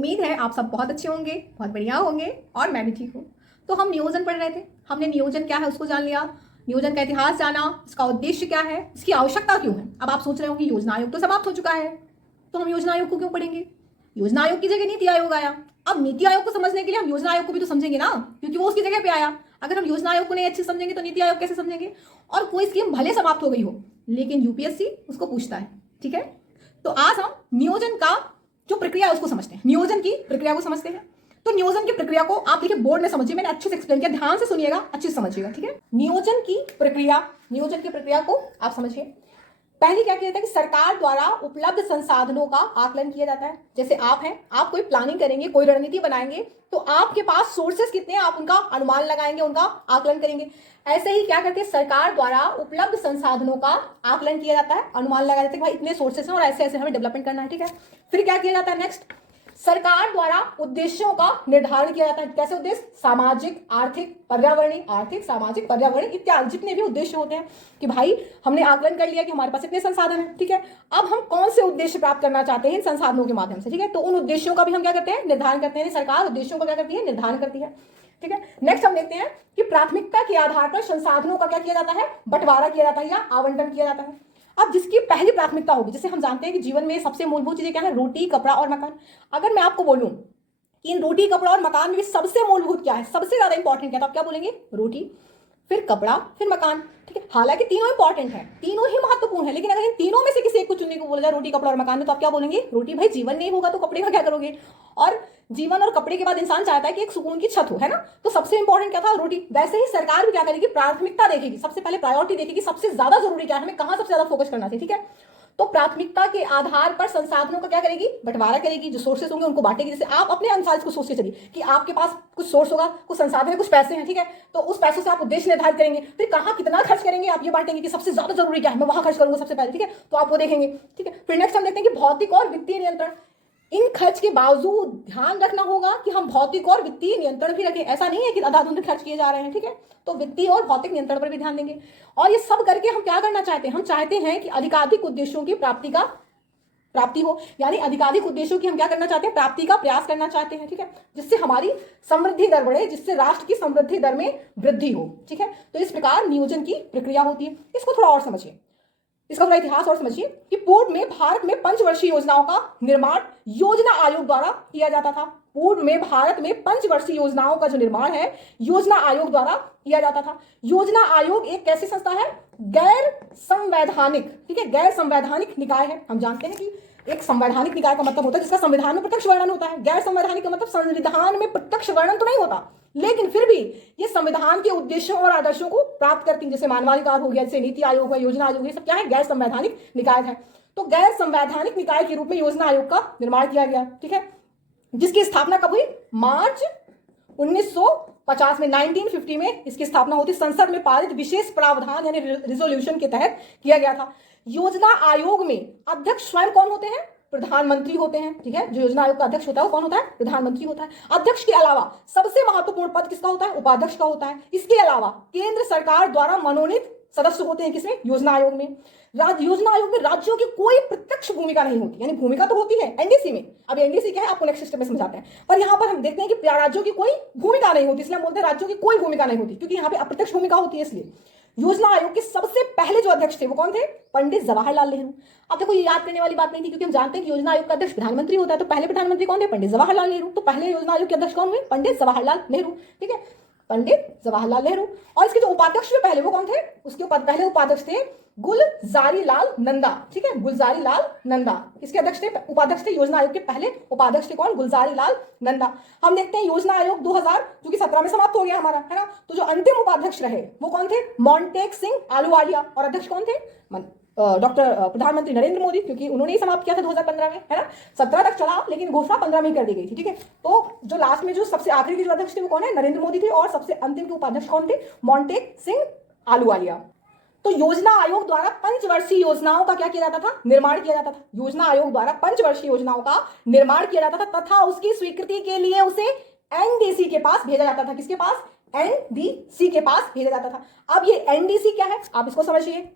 उम्मीद है आप सब बहुत अच्छे होंगे, बहुत बढ़िया होंगे और मैं भी ठीक हूँ। तो हम नियोजन पढ़ रहे थे, हमने नियोजन क्या है उसको जान लिया, नियोजन का इतिहास जाना, इसका उद्देश्य क्या है, इसकी आवश्यकता क्यों है। अब आप सोच रहे होंगे योजना आयोग तो समाप्त हो चुका है, तो हम योजना आयोग को क्यों पढ़ेंगे। योजना आयोग की जगह नीति आयोग आया। अब नीति आयोग को समझने के लिए हम योजना आयोग को भी तो समझेंगे ना, क्योंकि वो उसकी जगह पे आया। अगर हम योजना आयोग को नहीं अच्छे समझेंगे तो नीति आयोग कैसे समझेंगे। और कोई स्कीम भले समाप्त हो गई हो लेकिन यूपीएससी उसको पूछता है, ठीक है। तो आज हम नियोजन का जो प्रक्रिया है उसको समझते हैं, नियोजन की प्रक्रिया को समझते हैं। तो नियोजन की प्रक्रिया को आप देखिए बोर्ड में समझिए, मैंने अच्छे से एक्सप्लेन किया, ध्यान से सुनिएगा, अच्छे से समझिएगा, ठीक है। नियोजन की प्रक्रिया को आप समझिए। पहले क्या किया जाता है कि सरकार द्वारा उपलब्ध संसाधनों का आकलन किया जाता है। जैसे आप हैं, आप कोई प्लानिंग करेंगे, कोई रणनीति बनाएंगे, तो आपके पास सोर्सेस कितने हैं, आप उनका अनुमान लगाएंगे, उनका आकलन करेंगे। ऐसे ही क्या करते हैं, सरकार द्वारा उपलब्ध संसाधनों का आकलन किया जाता है, अनुमान लगाया जाता है कि भाई इतने सोर्सेस हैं और ऐसे ऐसे हमें डेवलपमेंट करना है, ठीक है। फिर क्या किया जाता है, नेक्स्ट सरकार द्वारा उद्देश्यों का निर्धारण किया जाता है। कैसे उद्देश्य, सामाजिक, आर्थिक, पर्यावरणीय इत्यादि जितने भी उद्देश्य होते हैं कि भाई हमने आकलन कर लिया कि हमारे पास इतने संसाधन हैं, ठीक है। अब हम कौन से उद्देश्य प्राप्त करना चाहते हैं इन संसाधनों के माध्यम से, ठीक है। तो उन उद्देश्यों का भी हम क्या करते हैं, निर्धारण करते हैं। सरकार उद्देश्यों का क्या करती है, निर्धारण करती है, ठीक है। नेक्स्ट हम देखते हैं कि प्राथमिकता के आधार पर संसाधनों का क्या किया जाता है, बंटवारा किया जाता है या आवंटन किया जाता है। अब जिसकी पहली प्राथमिकता होगी, जैसे हम जानते हैं कि जीवन में सबसे मूलभूत चीजें क्या है, रोटी, कपड़ा और मकान। अगर मैं आपको बोलूं कि इन रोटी, कपड़ा और मकान में भी सबसे मूलभूत क्या है, सबसे ज्यादा इंपॉर्टेंट क्या है, तो आप क्या बोलेंगे, रोटी, फिर कपड़ा, फिर मकान, ठीक है। हालांकि तीनों इंपॉर्टेंट है, तीनों ही महत्वपूर्ण है, लेकिन अगर इन तीनों में से किसी एक को चुनने को बोला जाए, रोटी, कपड़ा और मकान में, तो आप क्या बोलेंगे, रोटी। भाई जीवन नहीं होगा तो कपड़े का क्या करोगे, और जीवन और कपड़े के बाद इंसान चाहता है कि एक सुकून की छत हो, है ना। तो सबसे इंपॉर्टेंट क्या था, रोटी। वैसे ही सरकार भी क्या करेगी, प्राथमिकता देखेगी, सबसे पहले प्रायोरिटी देखेगी, सबसे ज्यादा जरूरी क्या है, हमें कहां सबसे ज्यादा फोकस करना चाहिए, ठीक है। तो प्राथमिकता के आधार पर संसाधनों का क्या करेगी, बंटवारा करेगी, जो सोर्सेस होंगे उनको बांटेगी। जैसे आप अपने अनुसार इसको सोचते चलिए कि आपके पास कुछ सोर्स होगा, कुछ संसाधन है, कुछ पैसे हैं, ठीक है। तो उस पैसों से आप उद्देश्य निर्धारित करेंगे, फिर कहां कितना खर्च करेंगे आप ये बांटेंगे कि सबसे ज्यादा जरूरी क्या है, मैं वहां खर्च करूंगा सबसे पहले, ठीक है। तो आप वो देखेंगे, ठीक है। फिर नेक्स्ट हम देखते हैं कि भौतिक और वित्तीय नियंत्रण। इन खर्च के बावजूद ध्यान रखना होगा कि हम भौतिक और वित्तीय नियंत्रण भी रखें। ऐसा नहीं है कि अंधाधुंध खर्च किए जा रहे हैं, ठीक है। तो वित्तीय और भौतिक नियंत्रण पर भी ध्यान देंगे। और ये सब करके हम क्या करना चाहते हैं, हम चाहते हैं कि अधिकाधिक उद्देश्यों की प्राप्ति हो, यानी अधिकाधिक उद्देश्यों की हम क्या करना चाहते हैं, प्राप्ति का प्रयास करना चाहते हैं, ठीक है। जिससे हमारी समृद्धि दर बढ़े, जिससे राष्ट्र की समृद्धि दर में वृद्धि हो, ठीक है। तो इस प्रकार नियोजन की प्रक्रिया होती है। इसको थोड़ा और समझिए, इसका थोड़ा इतिहास और समझिए कि पूर्व में भारत में पंचवर्षीय योजनाओं का निर्माण योजना आयोग द्वारा किया जाता था। पूर्व में भारत में पंचवर्षीय योजनाओं का जो निर्माण है योजना आयोग द्वारा किया जाता था। योजना आयोग एक कैसी संस्था है, गैर संवैधानिक, ठीक है, गैर संवैधानिक निकाय है। हम जानते हैं कि एक संवैधानिक निकाय का मतलब होता है जिसका संविधान में प्रत्यक्ष वर्णन होता है। गैर संवैधानिक का मतलब संविधान में प्रत्यक्ष वर्णन तो नहीं होता, लेकिन फिर भी ये संविधान के उद्देश्यों और आदर्शों को प्राप्त करती है। जैसे मानवाधिकार हो गया, जैसे नीति आयोग है, योजना आयोग, ये सब क्या है, गैर संवैधानिक निकाय है। तो गैर संवैधानिक निकाय के रूप में योजना आयोग का निर्माण किया गया, ठीक है, जिसकी स्थापना कब हुई, मार्च 1950 में, 1950 में इसकी स्थापना होती। संसद में पारित विशेष प्रावधान यानी रिजोल्यूशन के तहत किया गया था। योजना आयोग में अध्यक्ष स्वयं कौन होते हैं, प्रधानमंत्री होते हैं, ठीक है। जो योजना आयोग का अध्यक्ष होता है वो कौन होता है, प्रधानमंत्री होता है। अध्यक्ष के अलावा सबसे महत्वपूर्ण पद किसका होता है, उपाध्यक्ष का होता है। इसके अलावा केंद्र सरकार द्वारा मनोनीत सदस्य होते हैं किसमें, योजना आयोग में। योजना आयोग में राज्यों की कोई प्रत्यक्ष भूमिका नहीं होती, यानी भूमिका तो होती है एनडीसी में। अब एनडीसी क्या है आपको नेक्स्ट स्टेप में समझाते हैं, पर यहाँ पर हम देखते हैं कि राज्यों की कोई भूमिका नहीं होती, इसलिए हम बोलते हैं राज्यों की कोई भूमिका नहीं होती, क्योंकि यहाँ पे अप्रत्यक्ष भूमिका होती है। इसलिए योजना आयोग के सबसे पहले जो अध्यक्ष थे वो कौन थे, पंडित जवाहरलाल नेहरू। अब देखो ये याद करने वाली बात नहीं थी, क्योंकि हम जानते हैं कि योजना आयोग का अध्यक्ष प्रधानमंत्री होता है। तो पहले प्रधानमंत्री कौन थे, पंडित जवाहरलाल नेहरू। तो पहले योजना आयोग के अध्यक्ष कौन हुए, पंडित जवाहरलाल नेहरू, ठीक है, पंडित जवाहरलाल नेहरू। और इसके जो उपाध्यक्ष हुए पहले वो कौन थे, उसके पहले उपाध्यक्ष थे गुलजारीलाल नंदा, ठीक है, गुलजारीलाल नंदा इसके अध्यक्ष थे, उपाध्यक्ष थे। योजना आयोग के पहले उपाध्यक्ष थे कौन, गुलजारीलाल नंदा। हम देखते हैं योजना आयोग 2000 जो कि 17 में समाप्त हो गया हमारा, है ना। तो जो अंतिम उपाध्यक्ष रहे वो कौन थे, मोंटेक सिंह आलूवालिया। और अध्यक्ष कौन थे, डॉक्टर प्रधानमंत्री नरेंद्र मोदी, क्योंकि उन्होंने ही समाप्त किया था 2015 में, है ना। 17 तक चला लेकिन घोषणा 15 में ही कर दी गई थी, ठीक है। तो जो लास्ट में जो सबसे आखिरी के जो अध्यक्ष थे वो कौन है, नरेंद्र मोदी थे। और सबसे अंतिम के उपाध्यक्ष कौन थे, मोंटेक सिंह आलूवालिया। तो योजना आयोग द्वारा पंचवर्षीय योजनाओं का क्या किया जाता था, निर्माण किया जाता था। योजना आयोग द्वारा पंचवर्षीय योजनाओं का निर्माण किया जाता था तथा उसकी स्वीकृति के लिए उसे एनडीसी के पास भेजा जाता था। किसके पास, एनडीसी के पास भेजा जाता था। अब ये एनडीसी क्या है आप इसको समझिए।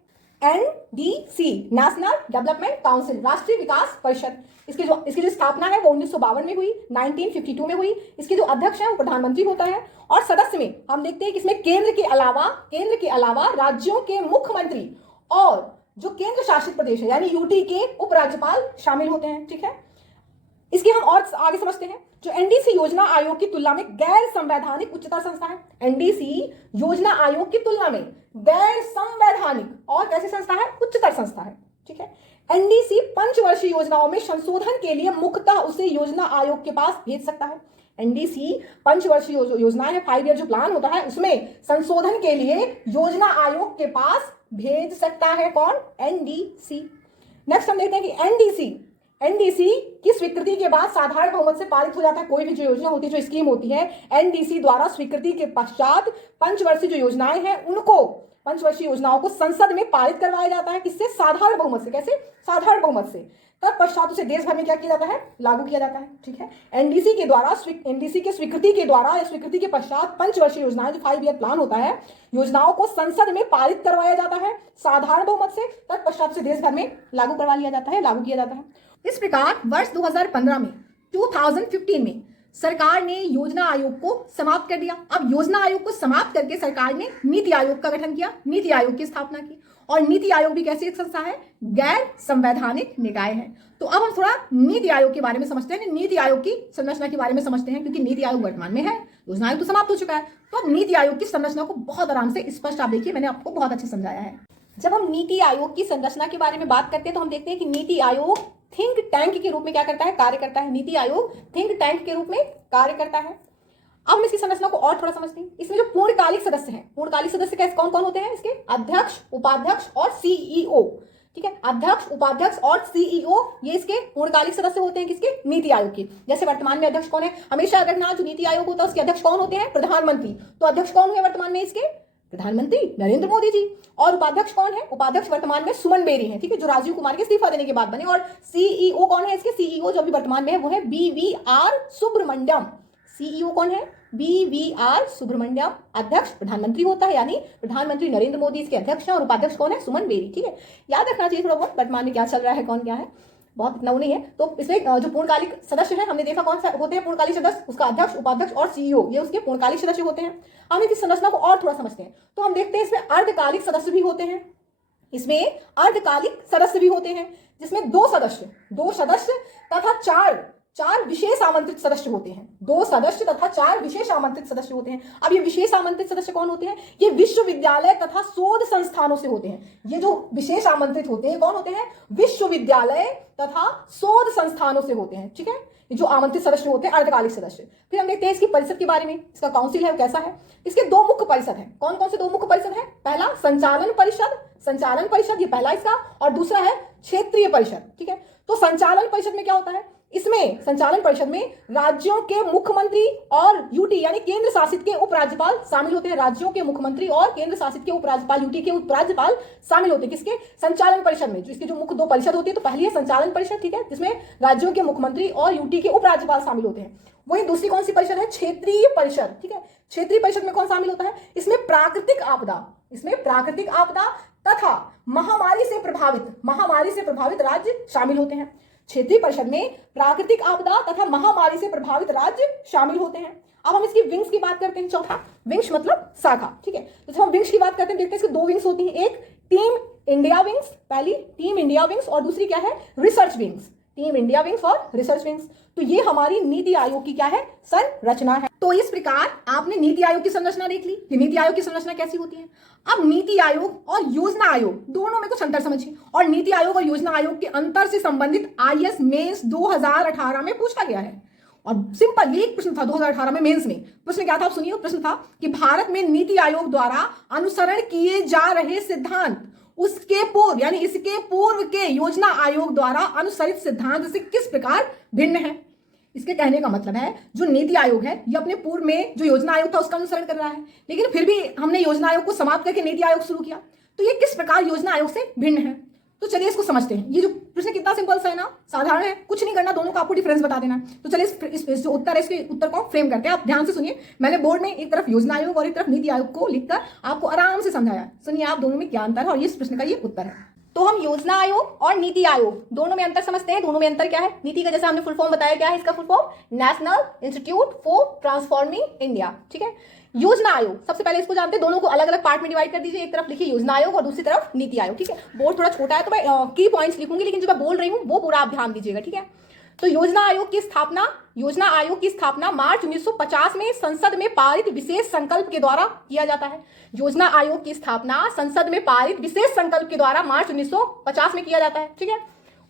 NDC, नेशनल डेवलपमेंट काउंसिल, राष्ट्रीय विकास परिषद। इसकी जो स्थापना है वो 1952 में हुई, 1952 में हुई। इसके जो अध्यक्ष हैं वो प्रधानमंत्री होता है। और सदस्य में हम देखते हैं कि इसमें केंद्र के अलावा राज्यों के मुख्यमंत्री और जो केंद्र शासित प्रदेश है यानी यूटी के उपराज्यपाल शामिल होते हैं। ठीक है, इसके हम और आगे समझते हैं। जो एनडीसी योजना आयोग की तुलना में गैर संवैधानिक उच्चतर संस्था है। एनडीसी योजना आयोग की तुलना में गैर संवैधानिक और कैसी संस्था है? उच्चतर संस्था है। ठीक है, एनडीसी पंचवर्षीय योजनाओं में संशोधन के लिए मुख्यतः उसे योजना आयोग के पास भेज सकता है। एनडीसी पंचवर्षीय योजनाएं है, 5 ईयर जो प्लान होता है उसमें संशोधन के लिए योजना आयोग के पास भेज सकता है। कौन? एनडीसी। नेक्स्ट हम देखते हैं कि एनडीसी की स्वीकृति के बाद साधारण बहुमत से पारित हो जाता है। कोई भी जो योजना होती है, जो स्कीम होती है, एनडीसी द्वारा स्वीकृति के पश्चात पंचवर्षीय जो योजनाएं हैं उनको, पंचवर्षीय योजनाओं को संसद में पारित करवाया जाता है। किससे? साधारण बहुमत से। कैसे? साधारण बहुमत से। तत्पश्चात उसे देश भर में क्या किया जाता है? लागू किया जाता है। ठीक है, एनडीसी के स्वीकृति के द्वारा या स्वीकृति के पश्चात पंचवर्षीय योजनाएं, जो 5 ईयर प्लान होता है, योजनाओं को संसद में पारित करवाया जाता है साधारण बहुमत से। तत्पश्चात उसे देश भर में लागू करवा लिया जाता है, लागू किया जाता है। इस प्रकार वर्ष 2015 में 2015 में सरकार ने योजना आयोग को समाप्त कर दिया। अब योजना आयोग को समाप्त करके सरकार ने नीति आयोग का गठन किया, नीति आयोग की स्थापना की। और नीति आयोग भी कैसी एक संस्था है? गैर संवैधानिक निकाय है। तो अब हम थोड़ा नीति आयोग के बारे में समझते हैं, नीति आयोग की संरचना के बारे में समझते हैं, क्योंकि नीति आयोग वर्तमान में है, योजना आयोग तो समाप्त हो चुका है। तो अब नीति आयोग की संरचना को बहुत आराम से स्पष्ट आप देखिए, मैंने आपको बहुत अच्छे समझाया है। जब हम नीति आयोग की संरचना के बारे में बात करते हैं तो हम देखते हैं कि नीति आयोग थिंक टैंक के रूप में क्या करता है? कार्य करता है। नीति आयोग थिंक टैंक के रूप में कार्य करता है। अब हम इसकी संरचना को और थोड़ा समझते हैं। इसमें जो पूर्णकालिक सदस्य हैं, पूर्णकालिक सदस्य कैसे कौन कौन होते हैं? इसके अध्यक्ष, उपाध्यक्ष और सीईओ। ठीक है, अध्यक्ष, उपाध्यक्ष और सीईओ ये इसके पूर्णकालिक सदस्य होते हैं। किसके? नीति आयोग के। जैसे वर्तमान में अध्यक्ष कौन है? हमेशा याद रखना, जो नीति आयोग होता है उसके अध्यक्ष कौन होते हैं? प्रधानमंत्री। तो अध्यक्ष कौन हुए वर्तमान में इसके? प्रधानमंत्री नरेंद्र मोदी जी। और उपाध्यक्ष कौन है? उपाध्यक्ष वर्तमान में सुमन बेरी है। ठीक है, जो राजीव कुमार के इस्तीफा देने के बाद बने। और सीईओ कौन है इसके? सीईओ जो अभी वर्तमान में है वो है बीवीआर सुब्रमण्यम। सीईओ कौन है? बीवीआर सुब्रमण्यम। अध्यक्ष प्रधानमंत्री होता है, यानी प्रधानमंत्री नरेंद्र मोदी इसके अध्यक्ष हैं। और उपाध्यक्ष कौन है? सुमन बेरी। ठीक है, याद रखना चाहिए थोड़ा बहुत वर्तमान में क्या चल रहा है, कौन क्या है, बहुत इतना नहीं है। तो इसमें जो पूर्णकालिक सदस्य है हमने देखा कौन सा होते हैं पूर्णकालिक सदस्य, उसका अध्यक्ष, उपाध्यक्ष और सीईओ, ये उसके पूर्णकालिक सदस्य होते हैं। हम इसकी संरचना को और थोड़ा समझते हैं तो हम देखते हैं इसमें अर्धकालिक सदस्य भी होते हैं। इसमें अर्धकालिक सदस्य भी होते हैं जिसमें दो सदस्य तथा चार विशेष आमंत्रित सदस्य होते हैं। 2 सदस्य तथा 4 विशेष आमंत्रित सदस्य होते हैं। अब ये विशेष आमंत्रित सदस्य कौन होते हैं? ये विश्वविद्यालय तथा शोध संस्थानों से होते हैं। ये जो विशेष आमंत्रित होते हैं कौन होते हैं? विश्वविद्यालय तथा शोध संस्थानों से होते हैं। ठीक है, ये जो आमंत्रित सदस्य होते हैं अर्धकालिक सदस्य। फिर हम देखते हैं इसकी परिषद के बारे में। इसका काउंसिल है वो कैसा है? इसके 2 मुख्य परिषद हैं। कौन कौन से 2 मुख्य परिषद हैं? पहला संचालन परिषद, ये पहला इसका, और दूसरा है क्षेत्रीय परिषद। ठीक है, तो संचालन परिषद में क्या होता है? इसमें संचालन परिषद में राज्यों के मुख्यमंत्री और यूटी यानी केंद्र शासित के उपराज्यपाल शामिल होते हैं। राज्यों के मुख्यमंत्री और केंद्र शासित के उपराज्यपाल, यूटी के उपराज्यपाल शामिल होते हैं। किसके? संचालन परिषद में। जो इसकी जो मुख्य 2 परिषद होती है, तो पहली है संचालन परिषद, ठीक है, जिसमें राज्यों के मुख्यमंत्री और यूटी के उपराज्यपाल शामिल होते हैं। वही दूसरी कौन सी परिषद है? क्षेत्रीय परिषद। ठीक है, क्षेत्रीय परिषद में कौन शामिल होता है? इसमें प्राकृतिक आपदा तथा महामारी से प्रभावित राज्य शामिल होते हैं। क्षेत्रीय परिषद में प्राकृतिक आपदा तथा महामारी से प्रभावित राज्य शामिल होते हैं। अब हम इसकी विंग्स की बात करते हैं। चौथा, विंग्स मतलब शाखा। ठीक है, तो जब हम विंग्स की बात करते हैं देखते हैं इसकी 2 विंग्स होती हैं। एक टीम इंडिया विंग्स, पहली टीम इंडिया विंग्स, और दूसरी क्या है? Research wings. Team India wings और रिसर्च विंग्स। तो ये हमारी नीति आयोग की क्या है? संरचना है। तो इस प्रकार आपने नीति आयोग की संरचना देख ली कि नीति आयोग की संरचना कैसी होती है। अब नीति आयोग और योजना आयोग दोनों में कुछ अंतर समझिए। और नीति आयोग और योजना आयोग के अंतर से संबंधित आईएएस मेंस 2018 में पूछा गया है। और सिंपल ये एक प्रश्न था 2018 में मेंस में। प्रश्न क्या था? आप सुनिए, प्रश्न था कि भारत में नीति आयोग द्वारा अनुसरण किए जा रहे सिद्धांत उसके पूर्व यानी इसके पूर्व के योजना आयोग द्वारा अनुसरित सिद्धांत से किस प्रकार भिन्न है। इसके कहने का मतलब है जो नीति आयोग है ये अपने पूर्व में जो योजना आयोग था उसका अनुसरण कर रहा है, लेकिन फिर भी हमने योजना आयोग को समाप्त करके नीति आयोग शुरू किया, तो ये किस प्रकार योजना आयोग से भिन्न है। तो चलिए इसको समझते हैं। ये जो प्रश्न कितना सिंपल सा है ना, साधारण है, कुछ नहीं करना, दोनों का आपको डिफरेंस बता देना है। तो चलिए इस जो उत्तर है इसके उत्तर को फ्रेम करते हैं। आप ध्यान से सुनिए, मैंने बोर्ड में एक तरफ योजना आयोग और एक तरफ नीति आयोग को लिखकर आपको आराम से समझाया। सुनिए आप दोनों में क्या अंतर है और इस प्रश्न का ये उत्तर है। तो हम योजना आयोग और नीति आयोग दोनों में अंतर समझते हैं। दोनों में अंतर क्या है? नीति का जैसे हमने फुल फॉर्म बताया, क्या है इसका full form? National institute for transforming India. ठीक है, योजना आयोग सबसे पहले इसको जानते हैं। दोनों को अलग अलग पार्ट में डिवाइड कर दीजिए, एक तरफ लिखिए योजना आयोग और दूसरी तरफ नीति आयोग। ठीक है, बोर्ड थोड़ा छोटा है तो मैं की पॉइंट्स लिखूंगी, लेकिन जो मैं बोल रही हूँ वो पूरा आप ध्यान दीजिएगा। ठीक है, तो योजना आयोग की स्थापना मार्च 1950 में संसद में पारित विशेष संकल्प के द्वारा किया जाता है। योजना आयोग की स्थापना संसद में पारित विशेष संकल्प के द्वारा मार्च 1950 में किया जाता है। ठीक है,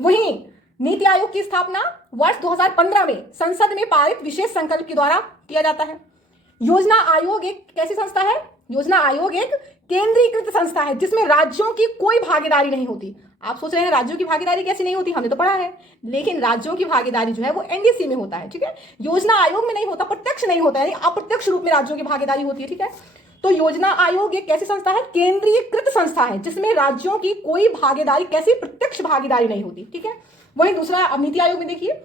वहीं नीति आयोग की स्थापना वर्ष 2015 में संसद में पारित विशेष संकल्प के द्वारा किया जाता है। योजना आयोग एक कैसी संस्था है? योजना आयोग एक केंद्रीकृत संस्था है जिसमें राज्यों की कोई भागीदारी नहीं होती। आप सोच रहे हैं राज्यों की भागीदारी कैसी नहीं होती, हमने तो पढ़ा है, लेकिन राज्यों की भागीदारी जो है वो एनडीसी में होता है। ठीक है, योजना आयोग में नहीं होता, प्रत्यक्ष नहीं होता है, यानी अप्रत्यक्ष रूप में राज्यों की भागीदारी होती है। ठीक है, तो योजना आयोग एक कैसी संस्था है? केंद्रीकृत संस्था है जिसमें राज्यों की कोई भागीदारी, कैसी प्रत्यक्ष भागीदारी नहीं होती। ठीक है, वहीं दूसरा अब नीति आयोग में देखिए,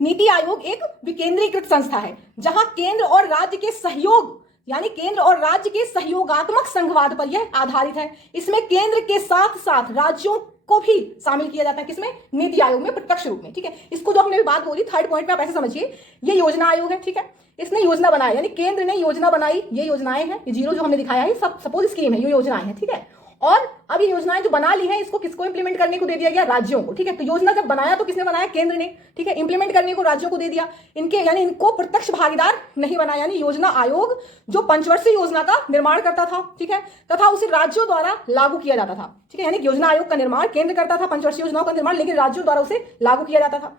नीति आयोग एक विकेंद्रीकृत संस्था है जहां केंद्र और राज्य के सहयोग, यानी केंद्र और राज्य के सहयोगात्मक संघवाद पर यह आधारित है। इसमें केंद्र के साथ साथ राज्यों को भी शामिल किया जाता है। किसमें? नीति आयोग में, प्रत्यक्ष रूप में। ठीक है, इसको जो हमने बात बोली थर्ड पॉइंट में, आप ऐसे समझिए, ये योजना आयोग है। ठीक है, इसने योजना बनाया, यानी केंद्र ने योजना बनाई, ये योजनाएं हैं, ये जीरो जो हमने दिखाया है सब सपोज स्कीम है, ये योजनाएं हैं। ठीक है, और अब ये योजनाएं जो बना ली है इसको किसको इंप्लीमेंट करने को दे दिया गया? राज्यों को। ठीक है, तो योजना जब बनाया तो किसने बनाया? केंद्र ने। ठीक है, इंप्लीमेंट करने को राज्यों को दे दिया, इनके यानी इनको प्रत्यक्ष भागीदार नहीं बनाया। यानी योजना आयोग जो पंचवर्षीय योजना का निर्माण करता था, ठीक है, तथा उसे राज्यों द्वारा लागू किया जाता था। ठीक है, यानी योजना आयोग का निर्माण केंद्र करता था, पंचवर्षीय योजनाओं का निर्माण, लेकिन राज्यों द्वारा उसे लागू किया जाता था।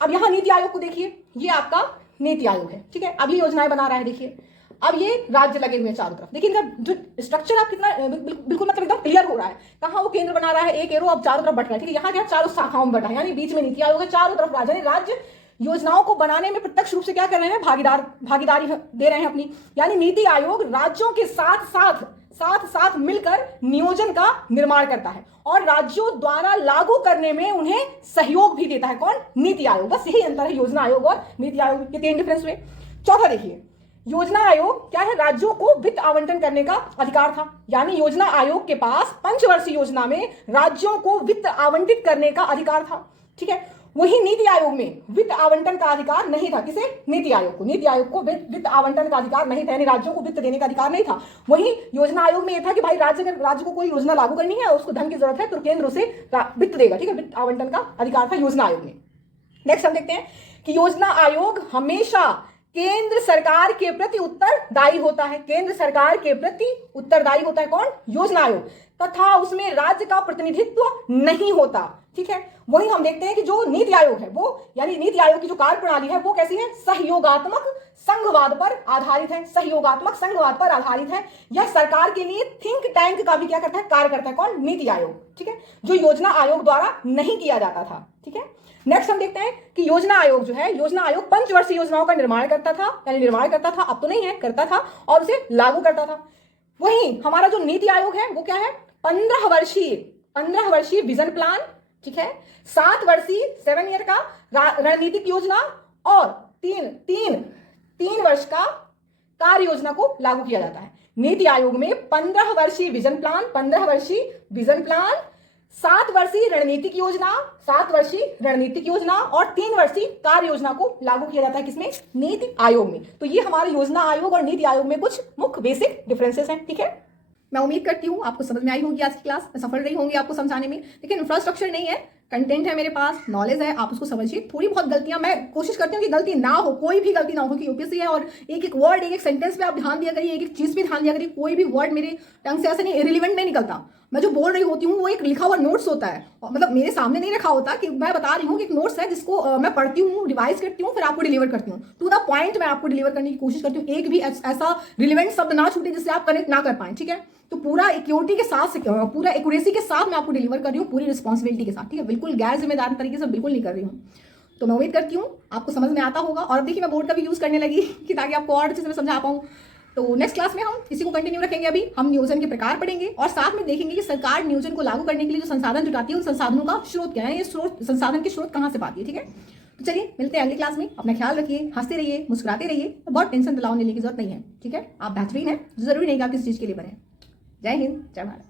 अब यहाँ नीति आयोग को देखिए, ये आपका नीति आयोग है। ठीक है, अब ये योजनाएं बना रहा है, देखिए अब ये राज्य लगे हुए हैं चारों तरफ। देखिए इनका जो स्ट्रक्चर आप कितना बिल्कुल मतलब एकदम क्लियर हो रहा है, कहाँ वो केंद्र बना रहा है, एक एरो अब चारों तरफ बट रहा है। ठीक है, यहाँ क्या चारों शाखाओं में बटा है, यानी बीच में नीति आयोग है, चारों तरफ राज्य, राज्य योजनाओं को बनाने में प्रत्यक्ष रूप से क्या कर रहे हैं? भागीदारी दे रहे हैं अपनी। यानी नीति आयोग राज्यों के साथ साथ मिलकर नियोजन का निर्माण करता है और राज्यों द्वारा लागू करने में उन्हें सहयोग भी देता है। कौन? नीति आयोग। बस यही अंतर है योजना आयोग और नीति आयोग के, 3 डिफरेंस हुए। चौथा देखिए, योजना आयोग क्या है? राज्यों को वित्त आवंटन करने का अधिकार था। यानी योजना आयोग के पास पंचवर्षीय योजना में राज्यों को वित्त आवंटित करने का अधिकार था। ठीक है, वही नीति आयोग में वित्त आवंटन का अधिकार नहीं था। किसे? नीति आयोग को। नीति आयोग को वित्त आवंटन का अधिकार नहीं था, यानी राज्यों को वित्त देने का अधिकार नहीं था। वही योजना आयोग में यह था कि भाई राज्य को कोई योजना लागू करनी है और उसको धन की जरूरत है तो केंद्र उसे वित्त देगा। ठीक है, वित्त आवंटन का अधिकार था योजना आयोग में। नेक्स्ट हम देखते हैं कि योजना आयोग हमेशा केंद्र सरकार के प्रति उत्तरदायी होता है। केंद्र सरकार के प्रति उत्तरदायी होता है कौन? योजना आयोग। तथा उसमें राज्य का प्रतिनिधित्व नहीं होता। ठीक है, वही हम देखते हैं कि जो नीति आयोग है वो, यानी नीति आयोग की जो कार्य प्रणाली है वो कैसी है? सहयोगात्मक संघवाद पर आधारित है। सहयोगात्मक संघवाद पर आधारित है। यह सरकार के लिए थिंक टैंक का भी क्या करता है? कार्य करता है। कौन? नीति आयोग। ठीक है, जो योजना आयोग द्वारा नहीं किया जाता था। ठीक है, नेक्स्ट हम देखते हैं कि योजना आयोग जो है, योजना आयोग पंचवर्षीय योजनाओं का निर्माण करता था, यानी निर्माण करता था, अब तो नहीं है, करता था और उसे लागू करता था। वहीं हमारा जो नीति आयोग है वो क्या है? 15 वर्षीय विजन प्लान, ठीक है, 7 वर्षीय 7 ईयर का रणनीतिक योजना और तीन वर्ष का कार्य योजना को लागू किया जाता है। नीति आयोग में 15 वर्षीय विजन प्लान, 7 वर्षीय रणनीतिक योजना और 3 वर्षीय कार्य योजना को लागू किया जाता है। किसमें? नीति आयोग में। तो ये हमारे योजना आयोग और नीति आयोग में कुछ मुख्य बेसिक डिफरेंसेस हैं। ठीक है, मैं उम्मीद करती हूँ आपको समझ में आई होगी आज की क्लास, सफल रही होंगी आपको समझाने में। लेकिन इंफ्रास्ट्रक्चर नहीं है, कंटेंट है मेरे पास, नॉलेज है, आप उसको समझिए। थोड़ी बहुत गलतियां मैं कोशिश करती हूँ कि गलती ना हो, कोई भी गलती ना हो, क्योंकि यूपीएससी है और एक वर्ड, एक सेंटेंस पे आप ध्यान दिया करिए, एक चीज पे ध्यान दिया करिए। कोई भी वर्ड मेरे टंग से ऐसे नहीं इरिलेवेंट नहीं निकलता। मैं जो बोल रही होती हूँ वो एक लिखा हुआ नोट्स होता है, मतलब मेरे सामने नहीं रखा होता कि मैं बता रही हूँ कि एक नोट्स है जिसको मैं पढ़ती हूँ, रिवाइज करती हूँ, फिर आपको डिलीवर करती हूँ। टू द पॉइंट मैं आपको डिलीवर करने की कोशिश करती हूँ, एक भी ऐसा रिलेवेंट शब्द ना छूटे जिससे आप कनेक्ट ना कर पाए। ठीक है, तो पूरा एक्यूरेटी के साथ, पूरा एक्यूरेसी के साथ मैं आपको डिलीवर कर रही हूँ, पूरी रिस्पॉन्सिबिलिटी के साथ। ठीक है, बिल्कुल गैर जिम्मेदार तरीके से बिल्कुल नहीं कर रही हूँ। तो मैं उम्मीद करती हूँ आपको समझ में आता होगा। और अब देखिए मैं बोर्ड का भी यूज करने लगी कि ताकि आपको और अच्छे से समझा पाऊँ। तो नेक्स्ट क्लास में हम इसी को कंटिन्यू रखेंगे। अभी हम नियोजन के प्रकार पढ़ेंगे और साथ में देखेंगे कि सरकार नियोजन को लागू करने के लिए जो संसाधन जुटाती है उन संसाधनों का स्रोत क्या है, ये स्रोत संसाधन के स्रोत कहाँ से पाती है। ठीक है, तो चलिए मिलते हैं अगली क्लास में। अपना ख्याल रखिए, हंसते रहिए, मुस्कुराते रहिए, बहुत टेंशन तनाव लेने की जरूरत नहीं है। ठीक है, आप बेहतरीन है, जरूरी नहीं कि आप किसी चीज़ के लिए बने। जय हिंद, जय भारत।